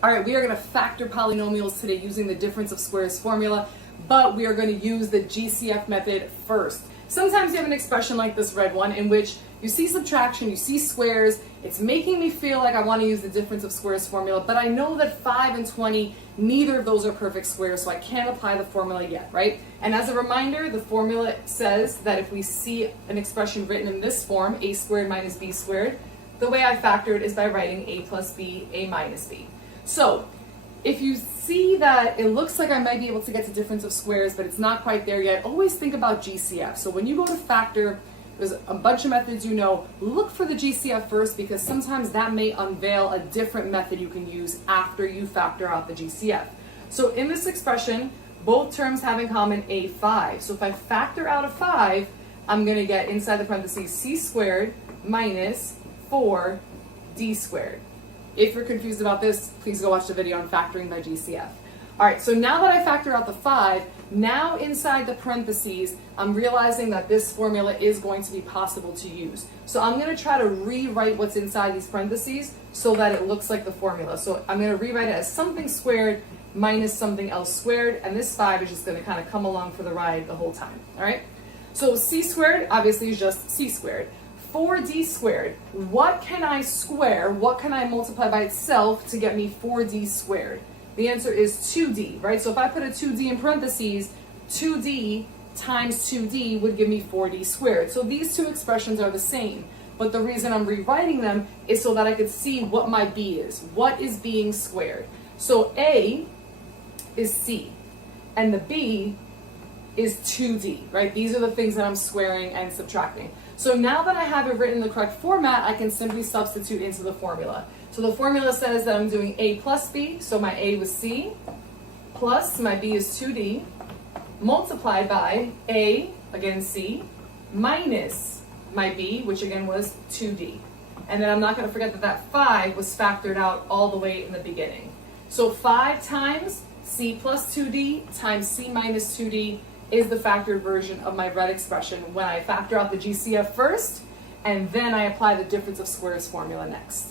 All right, we are going to factor polynomials today using the difference of squares formula, but we are going to use the GCF method first. Sometimes you have an expression like this red one in which you see subtraction, you see squares, it's making me feel like I want to use the difference of squares formula, but I know that 5 and 20, neither of those are perfect squares, so I can't apply the formula yet, right? And as a reminder, the formula says that if we see an expression written in this form, a squared minus b squared, the way I factor it is by writing a plus b, a minus b. So if you see that it looks like I might be able to get to difference of squares, but it's not quite there yet, always think about GCF. So when you go to factor, there's a bunch of methods you know. Look for the GCF first because sometimes that may unveil a different method you can use after you factor out the GCF. So in this expression, both terms have in common a 5. So if I factor out a 5, I'm going to get inside the parentheses c squared minus 4d squared. If you're confused about this, please go watch the video on factoring by GCF. All right, so now that I factor out the 5, now inside the parentheses, I'm realizing that this formula is going to be possible to use. So I'm going to try to rewrite what's inside these parentheses so that it looks like the formula. So I'm going to rewrite it as something squared minus something else squared, and this 5 is just going to kind of come along for the ride the whole time. All right, so c squared obviously is just c squared. 4d squared, what can I square, what can I multiply by itself to get me 4d squared? The answer is 2d, right? So if I put a 2d in parentheses, 2d times 2d would give me 4d squared. So these two expressions are the same, but the reason I'm rewriting them is so that I could see what my b is. What is being squared? So a is c, and the b is 2d, right? These are the things that I'm squaring and subtracting. So now that I have it written in the correct format, I can simply substitute into the formula. So the formula says that I'm doing a plus b, so my a was c, plus my b is 2d, multiplied by a, again c, minus my b, which again was 2d. And then I'm not going to forget that that 5 was factored out all the way in the beginning. So 5 times c plus 2d times c minus 2d is the factored version of my red expression when I factor out the GCF first, and then I apply the difference of squares formula next.